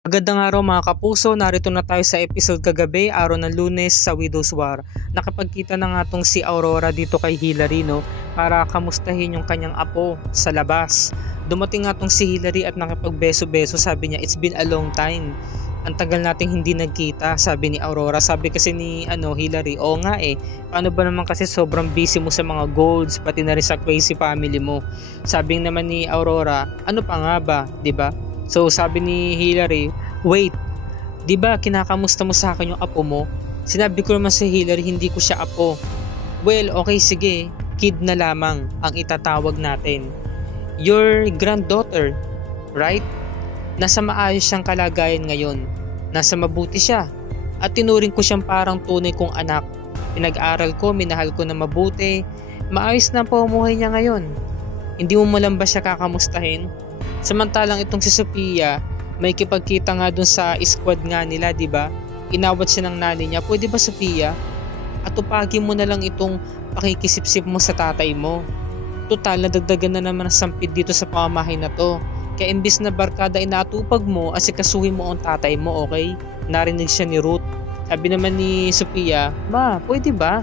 Magandang araw mga kapuso, narito na tayo sa episode kagabi, araw ng Lunes sa Widow's War. Nakapagkita na nga tong si Aurora dito kay Hillary para kamustahin yung kanyang apo sa labas. Dumating nga tong si Hillary at nakipagbeso-beso, sabi niya it's been a long time. Ang tagal nating hindi nagkita, sabi ni Aurora. Sabi kasi ni Hillary, oo nga paano ba naman kasi sobrang busy mo sa mga goals, pati na rin sa crazy family mo. Sabi naman ni Aurora, ano pa nga ba, 'di ba? So sabi ni Hillary, wait, di ba kinakamusta mo sa akin yung apo mo? Sinabi ko naman si Hillary, hindi ko siya apo. Well, okay, sige, kid na lamang ang itatawag natin. Your granddaughter, right? Nasa maayos siyang kalagayan ngayon. Nasa mabuti siya. At tinuring ko siyang parang tunay kong anak. Pinag-aral ko, minahal ko na mabuti. Maayos na po umuhay niya ngayon. Hindi mo lang ba siya kakamustahin? Samantalang itong si Sophia, may kipagkita nga dun sa squad nga nila, di ba? Inawat siya ng nanay niya. Pwede ba, Sophia? Atupagin mo na lang itong pakikisipsip mo sa tatay mo. Total, nadagdagan na naman ang sampid dito sa pamamahay na to. Kaya imbis na barkada inaatupag mo, asikasuhin mo ang tatay mo, okay? Narinig siya ni Ruth. Sabi naman ni Sophia, ma, pwede ba?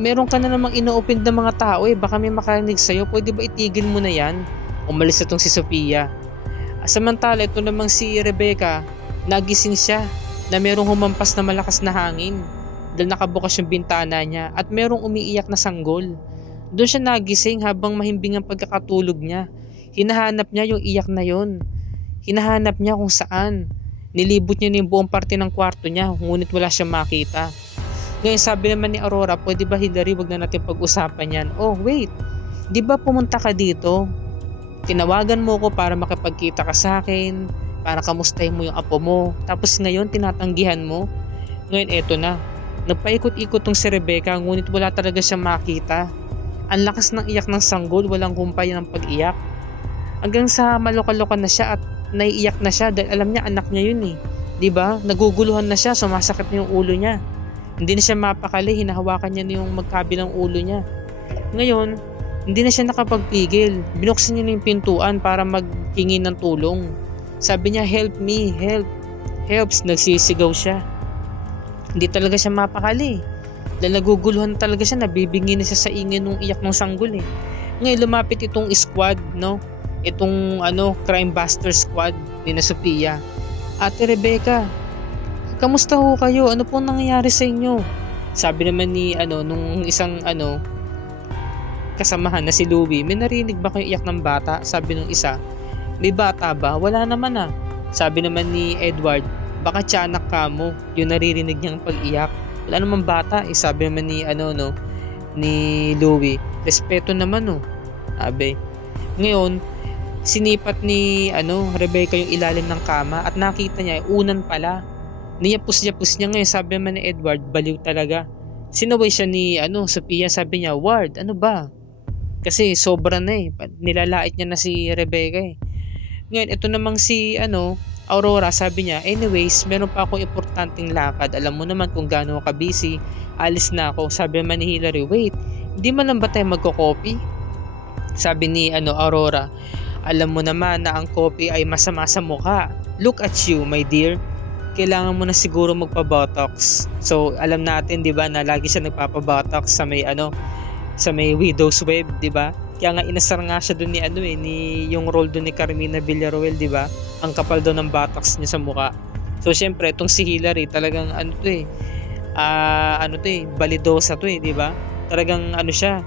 Meron ka na namang ino-open ng mga tao baka may makarinig sa'yo. Pwede ba itigil mo na yan? Umalis na itong si Sophia. Samantala ito namang si Rebecca, nagising siya na merong humampas na malakas na hangin dahil nakabukas yung bintana niya at merong umiiyak na sanggol. Doon siya nagising habang mahimbing ang pagkakatulog niya. Hinahanap niya yung iyak na yon. Hinahanap niya kung saan. Nilibot niya yung buong parte ng kwarto niya ngunit wala siyang makita. Ngayon sabi naman ni Aurora, pwede ba Hillary, wag na natin pag-usapan yan. Oh wait, di ba pumunta ka dito? Tinawagan mo ko para makipagkita ka sa akin, para kamustahin mo yung apo mo. Tapos ngayon tinatanggihan mo. Ngayon eto na. Nagpaikot-ikot tong si Rebecca ngunit wala talaga siyang makita. Ang lakas ng iyak ng sanggol, walang humpay ng pag-iyak. Hanggang sa maloka-loka na siya at naiiyak na siya dahil alam niya anak niya yun 'Di ba? Naguguluhan na siya, sumasakit na yung ulo niya. Hindi na siya mapakali, hinahawakan niya na yung magkabilang ulo niya. Ngayon, hindi na siya nakapagpigil. Binuksan niya na yung pintuan para maghingi ng tulong. Sabi niya, help me, help. Helps, nagsisigaw siya. Hindi talaga siya mapakali. Dahil naguguluhan talaga siya, nabibingi na siya sa ingay nung iyak ng sanggol Ngayon lumapit itong squad, Itong crime buster squad ni na Sophia. Ate Rebecca, kamusta ho kayo? Ano po nangyayari sa inyo? Sabi naman ni nung isang kasamahan na si Louie, may narinig ba kayo iyak ng bata? Sabi nung isa, may bata ba? Wala naman Sabi naman ni Edward, baka tiyanak ka mo, yung naririnig niyang pag-iyak. Wala naman bata Sabi naman ni ni Louie, respeto naman Sabi. Ngayon, sinipat ni Rebecca yung ilalim ng kama at nakita niya unan pala. Niyapos-yapos niya. Ngayon sabi naman ni Edward, baliw talaga. Sinaway siya ni Sophia, sabi niya, Ward, ano ba? Kasi sobra na nilalait niya na si Rebecca Ngayon ito namang si Aurora, sabi niya, anyways, meron pa akong importanteng lakad. Alam mo naman kung gaano ka busy. Alis na ako. Sabi naman ni Hillary, wait, hindi man lang ba tayo magko-coffee? Sabi ni Aurora, alam mo naman na ang coffee ay masama sa mukha. Look at you, my dear. Kailangan mo na siguro magpa-botox. So, alam natin, 'di ba, na lagi siya nagpapa-botox sa may sa may widow's web, 'di ba? Kaya nga inasar nga siya doon ni ni yung role doon ni Carmina Villarroel, 'di ba? Ang kapal daw ng botox niya sa mukha. So, syempre, itong si Hillary talagang balidosa 'di ba? Talagang siya,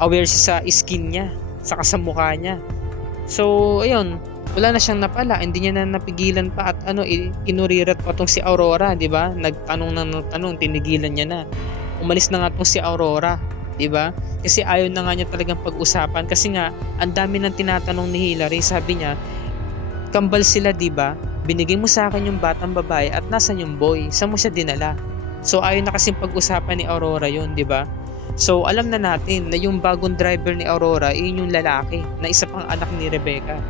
aware siya sa skin niya, saka sa mukha niya. So, ayun, wala na siyang napala, hindi niya na napigilan pa at inurirat pa tong si Aurora, 'di ba? Nagtanong ng tanong, tinigilan niya na. Umalis na nga tong si Aurora, 'di ba? Kasi ayaw na nga niya talagang pag-usapan kasi nga ang dami nang tinatanong ni Hillary. Sabi niya, kambal sila, 'di ba? Binigay mo sa akin yung batang babae at nasan yung boy? Saan mo siya dinala? So, ayaw na kasing pag-usapan ni Aurora 'yun, 'di ba? So, alam na natin na yung bagong driver ni Aurora, yun yung lalaki na isa pang anak ni Rebecca.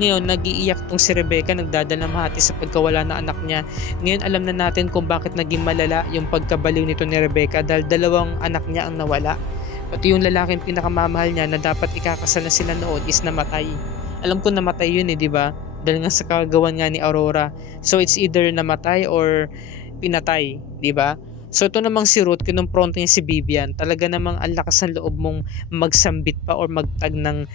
Ngayon, nag-iiyak tong si Rebecca, nagdadalamhati sa pagkawala ng anak niya. Ngayon, alam na natin kung bakit naging malala yung pagkabaliw nito ni Rebecca dahil dalawang anak niya ang nawala. Pati yung lalaking pinakamamahal niya na dapat ikakasal na sila noon is namatay. Alam ko namatay yun di ba? dahil nga sa kagawan nga ni Aurora. So it's either namatay or pinatay, di ba? So ito namang si Ruth, kinumpronta niya si Vivian. Talaga namang ang lakas ng loob mong magsambit pa or magtag ng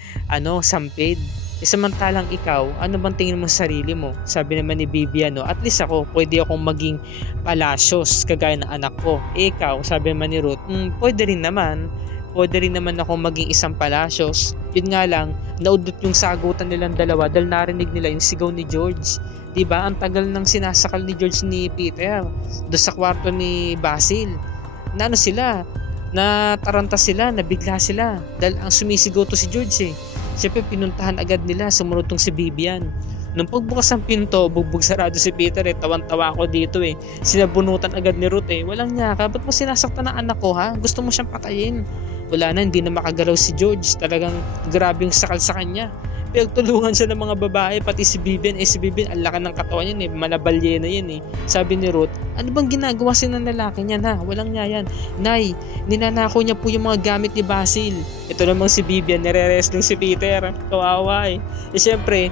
sampid. Samantalang ikaw, ano bang tingin mo sa sarili mo? Sabi naman ni Vivian, at least ako, pwede akong maging palasyos kagaya ng anak ko. Ikaw, sabi naman ni Ruth, pwede rin naman ako maging isang palasyos. Yun nga lang, naudot yung sagutan nilang dalawa dahil narinig nila yung sigaw ni George. Diba? Ang tagal nang sinasakal ni George ni Peter doon sa kwarto ni Basil. Nataranta sila, nabigla sila dahil ang sumisigaw to si George eh. Siyempre pinuntahan agad nila, sumunod tong si Vivian. Nung pagbukas ng pinto, bugbog sarado si Peter eh. Tawan-tawa ako dito eh. Sinabunutan agad ni Ruth eh. Walang niya ka, ba't mo sinasaktan ng anak ko ha? Gusto mo siyang patayin. Wala na, hindi na makagalaw si George. Talagang grabe yung sakal sa kanya. Pinagtulungan siya ng mga babae, pati si Vivian. Si Vivian, ang laki ng katawan yan eh. Malabalye na yan eh. Sabi ni Ruth, ano bang ginagawa siya ng lalaki niyan ha? Walang niya yan. Nay, ninanakaw niya po yung mga gamit ni Basil. Ito namang si Vivian, nire-wrestling si Peter. Kawawa eh. Siyempre,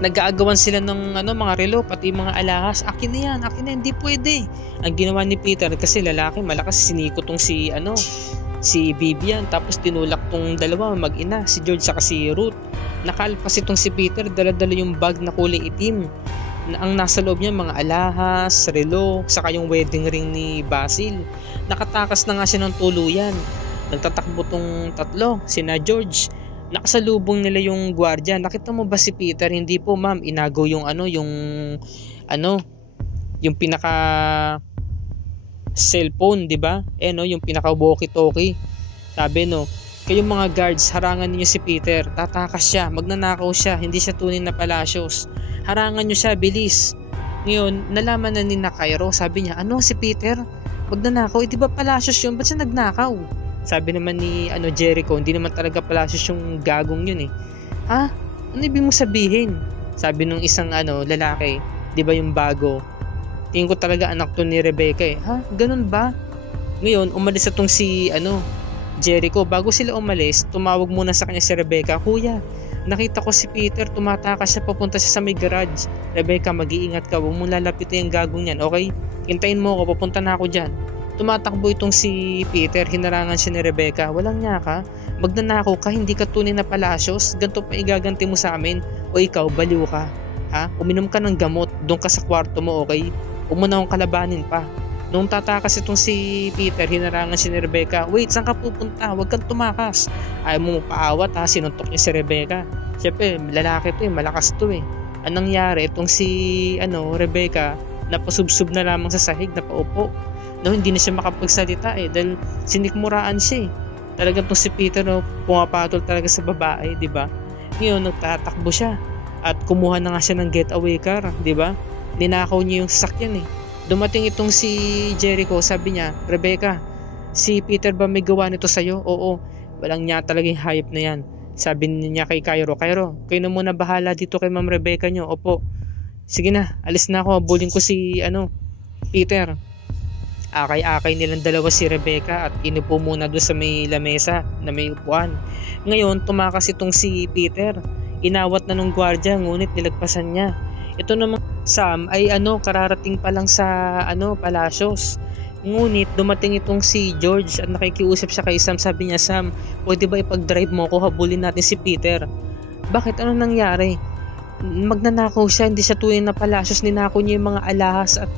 nag-aagawan sila ng mga relo, pati mga alahas. Akin na yan, hindi pwede. Ang ginawa ni Peter, kasi lalaki, malakas, siniko tong si Vivian, tapos tinulak tong dalawa mag-ina, si George saka si Ruth. Nakalpas itong si Peter, dala-dala yung bag na kulay itim. Ang nasa loob niya mga alahas, relo, saka yung wedding ring ni Basil. Nakatakas na nga siya ng tuluyan. Nagtatakbo tong tatlo, sina George. Nakasalubong nila yung gwardiya. Nakita mo ba si Peter? Hindi po ma'am, inagaw yung yung pinaka cellphone, di ba? Yung pinaka walkie-talkie. Sabi kayong mga guards, harangan niyo si Peter. Tatakas siya, magnanakaw siya, hindi siya tunay na palasyos. Harangan niyo siya, bilis. Ngayon, nalaman na ni Cairo, sabi niya, si Peter? Magnanakaw, di ba palasyos yun? Ba't siya nagnakaw? Sabi naman ni Jericho, hindi naman talaga palasyos yung gagong yun eh. Ha? Ano ibig mo sabihin? Sabi nung isang lalaki, di ba yung bago? Tingin ko talaga anak to ni Rebecca eh. Ha? Ganun ba? Ngayon, umalis na tong si Jericho. Bago sila umalis, tumawag muna sa kanya si Rebecca. Kuya, nakita ko si Peter, tumatakas siya, papunta siya sa may garage. Rebecca, mag-iingat ka, huwag mo lalapitin yung gagong yan, okay? Hintayin mo ako, papunta na ako dyan. Tumatakbo itong si Peter, hinarangan siya ni Rebecca. Walang niya ka, magnanakaw ka, hindi ka tunay na palasyos, ganito pa igaganti mo sa amin. O ikaw, baliw ka. Ha? Uminom ka ng gamot, doon ka sa kwarto mo, okay? Huwag mo na akong kalabanin pa. Nung tatakas itong si Peter, hinarangan si Rebecca. Wait, saan ka pupunta? Huwag kang tumakas. Ayaw mo paawat ha, sinuntok niya si Rebecca. Siyempre, lalaki to malakas to eh. Anong nangyari? Itong si Rebecca, napasubsub na lamang sa sahig, napaupo. Hindi na siya makapagsalita eh, dahil sinikmuraan siya eh. Talagang itong si Peter pumapatol talaga sa babae, di ba? Ngayon, nagtatakbo siya. At kumuha na nga siya ng getaway car, di ba? Ninakaw niya yung sasakyan eh. Dumating itong si Jericho, sabi niya, Rebecca, si Peter ba may gawa nito sa'yo? Oo, walang niya talagang hayop na yan. Sabi niya kay Cairo, kayo na muna bahala dito kay Ma'am Rebecca nyo. Opo, sige na, alis na ako, habulin ko si Peter. Akay-akay nilang dalawa si Rebecca at inupo muna doon sa may lamesa na may upuan. Ngayon, tumakas itong si Peter. Inawat na nung gwardiya, ngunit nilagpasan niya. Ito namang Sam ay kararating pa lang sa palasyos. Ngunit dumating itong si George at nakikiusap siya kay Sam. Sabi niya, Sam, pwede ba ipag-drive mo ako, habulin natin si Peter? Bakit? Ano nangyari? Magnanakaw siya, hindi siya tunay na palasyos. Ninakaw niya yung mga alahas at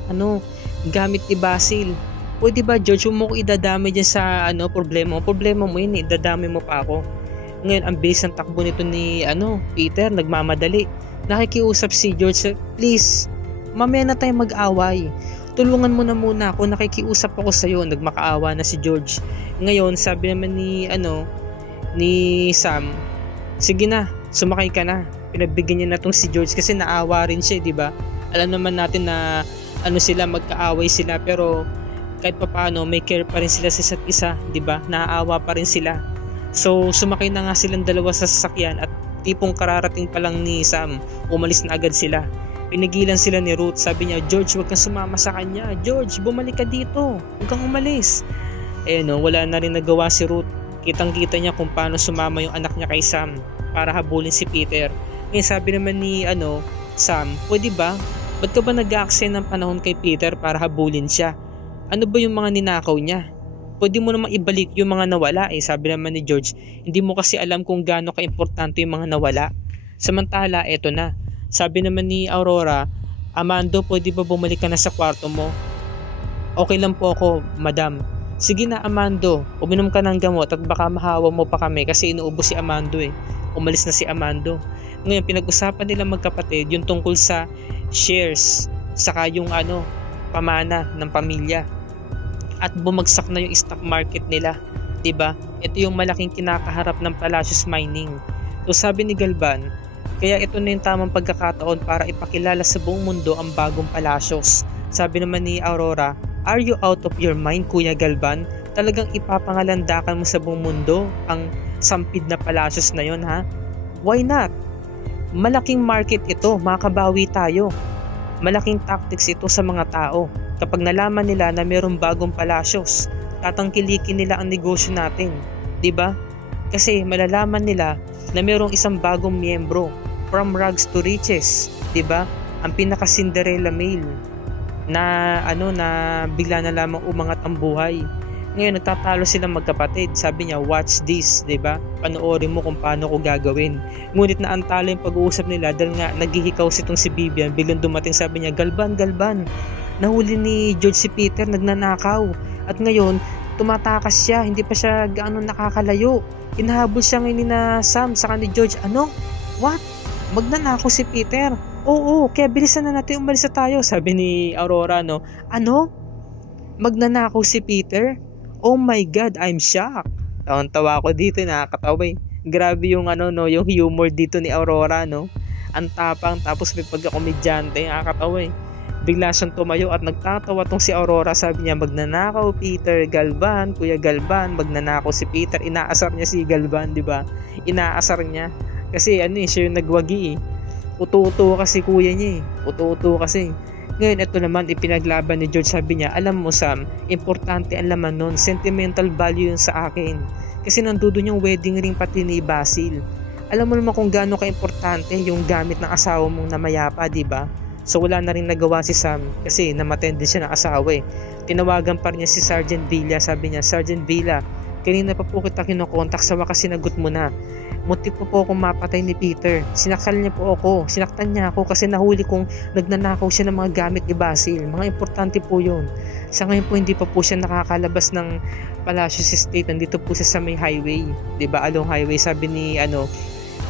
gamit ni Basil. Pwede ba George, huwag mo ko idadami dyan sa problema mo yun eh, idadami mo pa ako. Ngayon ang bilis ng takbo nito ni Peter, nagmamadali. Nakikiusap si George, please, mamaya na tayo mag-away. Tulungan mo na muna ako, nakikiusap ako sa iyo. Nagmakaawa na si George. Ngayon, sabi naman ni Sam, sige na, sumakay ka na. Pinagbigyan niya na tong si George kasi naawa rin siya, di ba? Alam naman natin na magkaaway sila, pero kahit papaano may care pa rin sila sa isa't isa, di ba? Naaawa pa rin sila. So, sumakay na nga silang dalawa sa sasakyan at tipong kararating pa lang ni Sam, umalis na agad sila. Pinigilan sila ni Ruth, sabi niya, George, huwag kang sumama sa kanya. George, bumalik ka dito, huwag kang umalis. Wala na rin nagawa si Ruth. Kitang kita niya kung paano sumama yung anak niya kay Sam para habulin si Peter. Ngayon sabi naman ni Sam, pwede ba? Ba't ka ba nag-aaksaya ng panahon kay Peter para habulin siya? Ano ba yung mga ninakaw niya? Pwede mo namang ibalik yung mga nawala sabi naman ni George, hindi mo kasi alam kung gaano ka-importante yung mga nawala. Samantala, eto na. Sabi naman ni Aurora, Amando, pwede ba bumalik ka na sa kwarto mo? Okay lang po ako, madam. Sige na Amando, uminom ka ng gamot at baka mahawa mo pa kami kasi inuubos si Amando Umalis na si Amando. Ngayon pinag-usapan nila magkapatid yung tungkol sa shares saka yung pamana ng pamilya. At bumagsak na yung stock market nila, 'di ba? Ito yung malaking kinakaharap ng Palacios Mining. So sabi ni Galvan, kaya ito na yung tamang pagkakataon para ipakilala sa buong mundo ang bagong Palacios. Sabi naman ni Aurora, are you out of your mind, Kuya Galvan? Talagang ipapangalandakan mo sa buong mundo ang sampid na Palacios na yon, ha? Why not? Malaking market ito, makabawi tayo. Malaking tactics ito sa mga tao. Kapag nalaman nila na mayroong bagong Palacios, tatangkilikin nila ang negosyo natin, 'di ba? Kasi malalaman nila na mayroong isang bagong miyembro, from rags to riches, 'di ba? Ang pinaka Cinderella male na na bigla na lamang umangat ang buhay. Ngayon nagtatalo silang magkapatid. Sabi niya, watch this, 'di ba? Panoorin mo kung paano ko gagawin. Ngunit naantala yung pag-uusap nila dahil nga naghihikaw itong si Vivian. Biglang dumating, sabi niya, Galvan, nahuli ni George si Peter, nagnanakaw. At ngayon, tumatakas siya, hindi pa siya gaano nakakalayo. Hinahabol siya ngayon ni na Sam saka ni George. Ano? What? Magnanakaw si Peter? Oo, kaya bilisan na natin, umalis na tayo, sabi ni Aurora, Ano? Magnanakaw si Peter? Oh my God, I'm shocked. Tawa ko dito, nakakatawa Grabe yung yung humor dito ni Aurora, Ang tapang, tapos may pagkakomedyante, nakakatawa Bigla siyang tumayo at nagtatawa tong si Aurora. Sabi niya, magnanakaw Peter Galvan, Kuya Galvan, magnanakaw si Peter. Inaasar niya si Galvan, 'di ba? Inaasar niya. Kasi siya yung nagwagi Uto-uto kasi kuya niya Uto-uto kasi. Ngayon, ito naman, ipinaglaban ni George. Sabi niya, alam mo Sam, importante ang laman nun. Sentimental value yun sa akin. Kasi nandun yung wedding ring pati ni Basil. Alam mo naman kung gaano ka-importante yung gamit ng asawa mong namayapa, diba? So wala na rin nagawa si Sam kasi namatay din siya ng asawa Tinawagan pa rin niya si Sergeant Villa. Sabi niya, Sergeant Villa, kanina pa po kita kinokontak, sa wakas sinagot mo na. Muntik po akong mapatay ni Peter. Sinaktan niya ako kasi nahuli kong nagnanakaw siya ng mga gamit ni Basil. Mga importante po yun. Sa ngayon po hindi pa po siya nakakalabas ng Palacios Estate. Nandito po siya sa may highway, 'di ba? Along highway. Sabi ni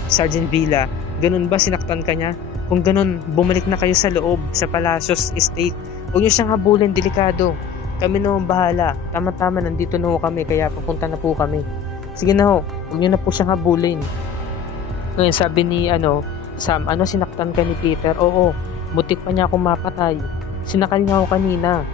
Sergeant Villa, ganun ba, sinaktan ka niya? Kung ganun, bumalik na kayo sa loob sa Palacios Estate. Huwag niyo siyang habulin, delikado. Kami na bahala. Tama-tama, nandito na kami, kaya papunta na po kami. Sige na huwag niyo na po siyang habulin. Ngayon sabi ni Sam, sinaktan ka ni Peter? Oo, butik pa niya akong mapatay. Sinakal niya ako kanina.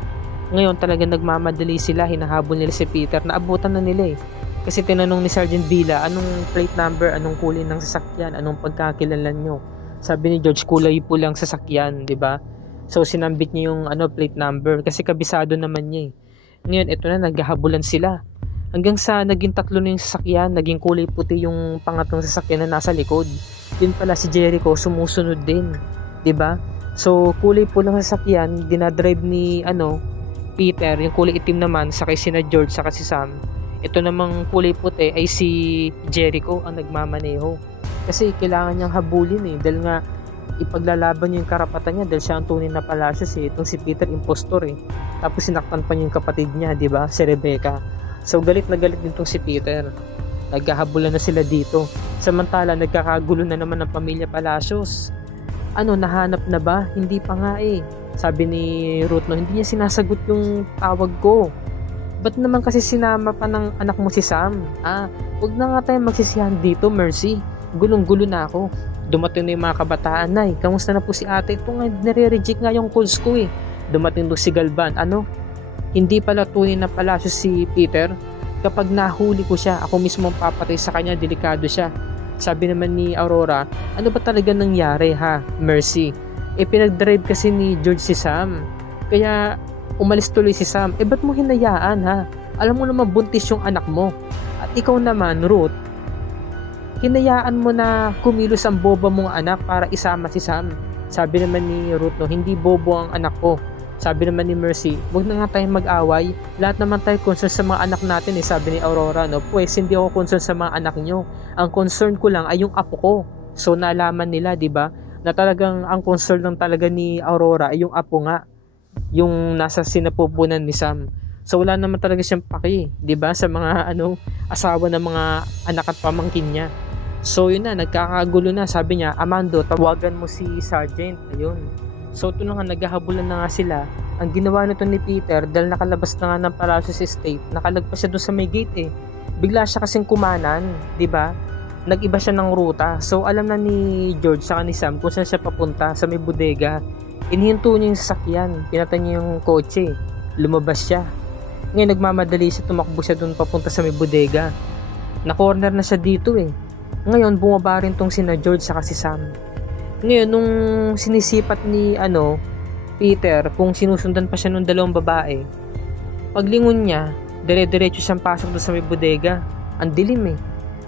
Ngayon talaga nagmamadali sila, hinahabol nila si Peter. Naabutan na nila Kasi tinanong ni Sergeant Villa, anong plate number, anong kulay ng sasakyan, anong pagkakilanlan nyo? Sabi ni George, kulay po lang sasakyan, 'di ba? So sinambit niya yung plate number kasi kabisado naman niya Ngayon ito na, naghahabulan sila. Hanggang sa naging tatlo na yung sasakyan, naging kulay puti yung pangatlong sasakyan na nasa likod. Din pala si Jericho sumusunod din, 'di ba? So kulay pulang sasakyan, dinadrive ni Peter, yung kulay itim naman sakay sina George saka si Sam. Ito namang kulay puti ay si Jericho ang nagmamaneho. Kasi kailangan niyang habulin dahil nga ipaglalaban niya yung karapatan niya dahil siya ang tunay na Palacios Itong si Peter impostor Tapos sinaktan pa niya yung kapatid niya, 'di ba? Si Rebecca. So galit na galit din tong si Peter. Naghahabulan na sila dito. Samantala nagkakagulo na naman ng pamilya Palacios. Nahanap na ba? Hindi pa nga Sabi ni Ruth, hindi niya sinasagot yung tawag ko. Ba't naman kasi sinama pa ng anak mo si Sam? Huwag na nga tayo magsisihan dito, Mercy. Gulong-gulo na ako. Dumating na yung mga kabataan. Nay, kamusta na po si ate? Ito nga, nare-reject nga yung calls ko Dumating doon si Galvan. Hindi pala tunay na Palacios si Peter. Kapag nahuli ko siya, ako mismo ang papatay sa kanya, delikado siya. Sabi naman ni Aurora, ano ba talaga nangyari Mercy? Pinag-drive kasi ni George si Sam. Kaya umalis tuloy si Sam. Ba't mo hinayaan Alam mo naman buntis yung anak mo. At ikaw naman, Ruth, hinayaan mo na kumilos ang boba mong anak para isama si Sam. Sabi naman ni Ruth, no, hindi bobo ang anak ko. Sabi naman ni Mercy, huwag na nga tayong mag-away. Lahat naman tayo concern sa mga anak natin sabi ni Aurora, no. Pues hindi ako concern sa mga anak nyo. Ang concern ko lang ay yung apo ko. So nalaman nila, di ba, na talagang ang concern lang talaga ni Aurora ay yung apo nga, yung nasa sinapupunan ni Sam. So wala naman talaga siyang paki, 'di ba, sa mga asawa ng mga anak at pamangkin niya. So yun na, nagkakagulo na. Sabi niya, Amando, tawagan mo si Sergeant. Ayun. So ito na nga, naghahabulan na nga sila. Ang ginawa nito ni Peter, dahil nakalabas na nga ng Palacios Estate, nakalagpas siya doon sa may gate Bigla siya kasing kumanan, 'di ba? Nag-iba siya ng ruta. So alam na ni George sa ni Sam kung saan siya papunta, sa may bodega. Inihinto niya yung sasakyan, pinatay niya yung kotse, lumabas siya. Ngayon nagmamadali siya, tumakbo siya doon papunta sa may bodega. Na-corner na siya dito Ngayon bumaba rin tong sina George saka si Sam. Ngayon nung sinisipat ni Peter kung sinusundan pa siya ng dalawang babae, paglingon niya, dire-diretso siyang pasok doon sa may bodega. Ang dilim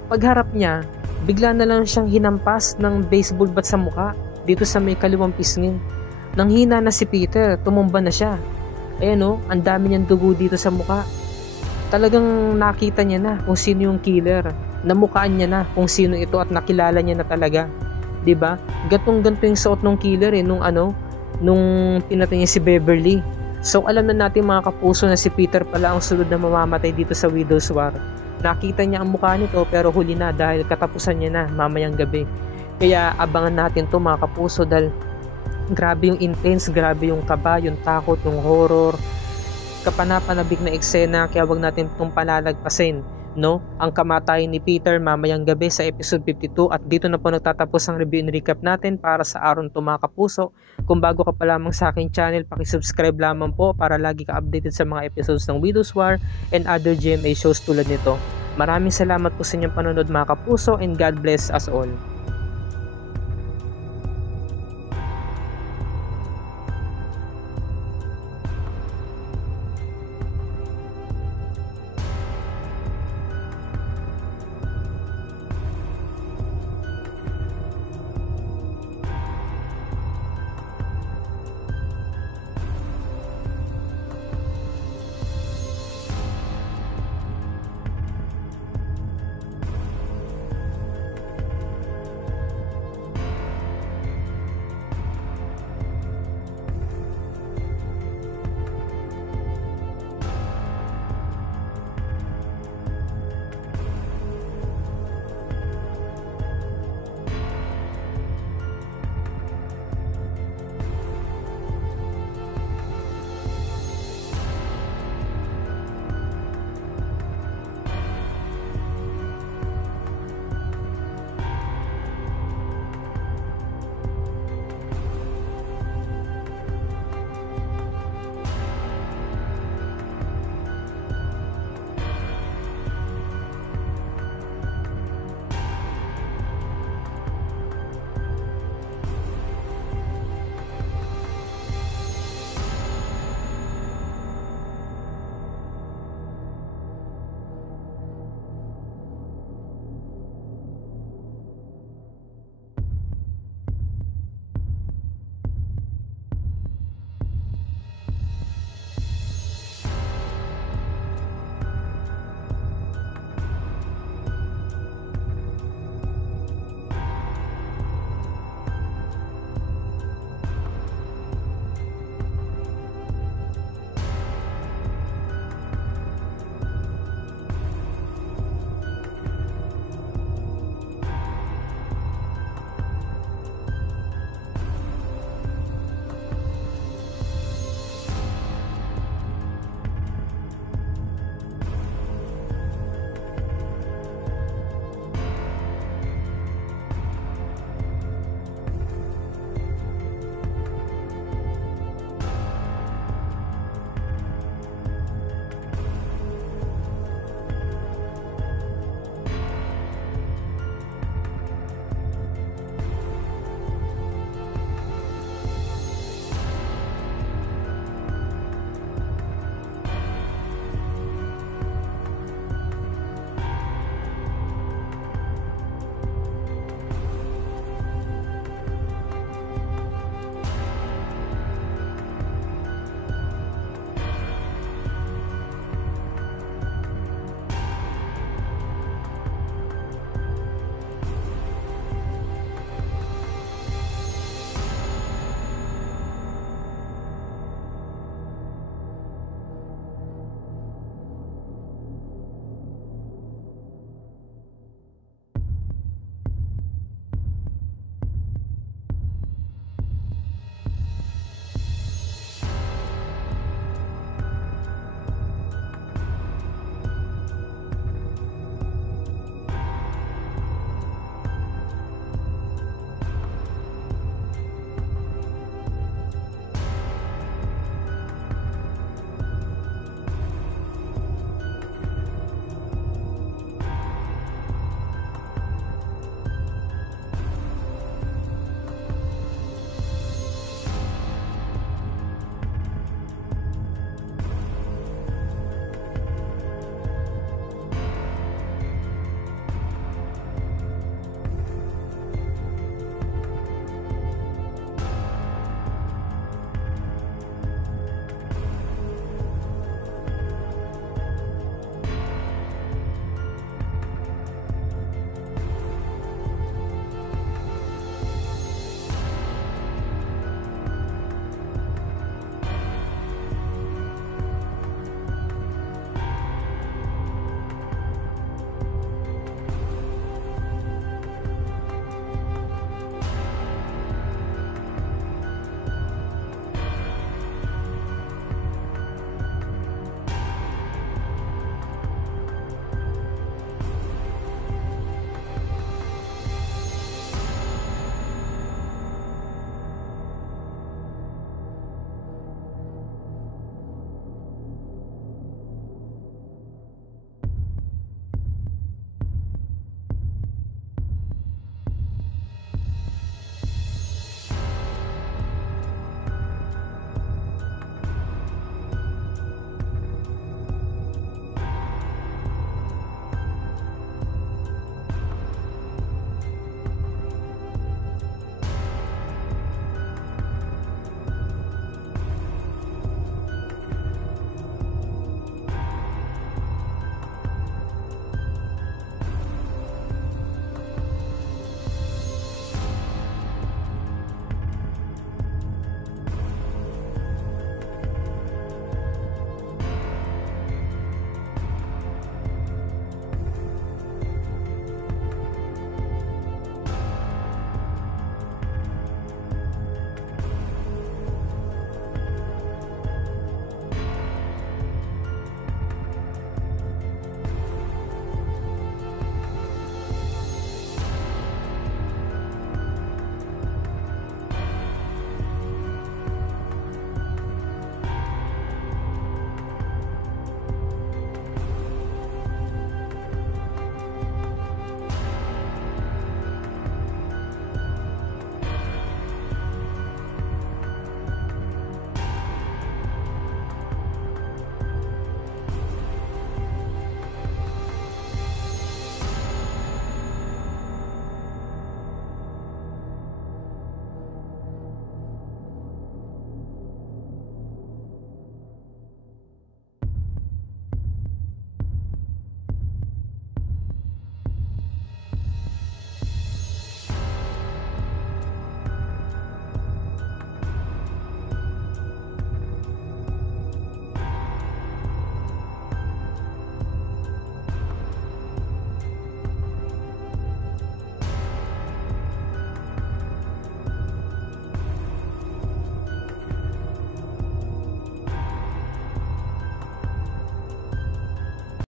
Pagharap niya, bigla na lang siyang hinampas ng baseball bat sa muka dito sa may kaliwang pisngin. Nang hina na si Peter, tumumba na siya. Ayan ang dami niyang dugo dito sa muka. Talagang nakita niya na kung sino yung killer. Namukaan niya na kung sino ito at nakilala niya na talaga. 'Di ba? Gantong-ganto yung suot ng killer nung pinatay niya si Beverly. So alam na natin mga kapuso na si Peter pala ang sunod na mamamatay dito sa Widow's War. Nakita niya ang mukha nito pero huli na dahil katapusan niya na mamayang gabi. Kaya abangan natin to mga kapuso dahil grabe yung intense, grabe yung kaba, yung takot, yung horror, kapanapanabik na eksena. Kaya wag natin itong palalagpasin, no? Ang kamatayan ni Peter mamayang gabi sa episode 52. At dito na po nagtatapos ang review and recap natin para sa araw nito mga kapuso. Kung bago ka pa lamang sa aking channel, pakisubscribe lamang po para lagi ka updated sa mga episodes ng Widow's War and other GMA shows tulad nito. Maraming salamat po sa inyong panonood mga kapuso, and God bless us all.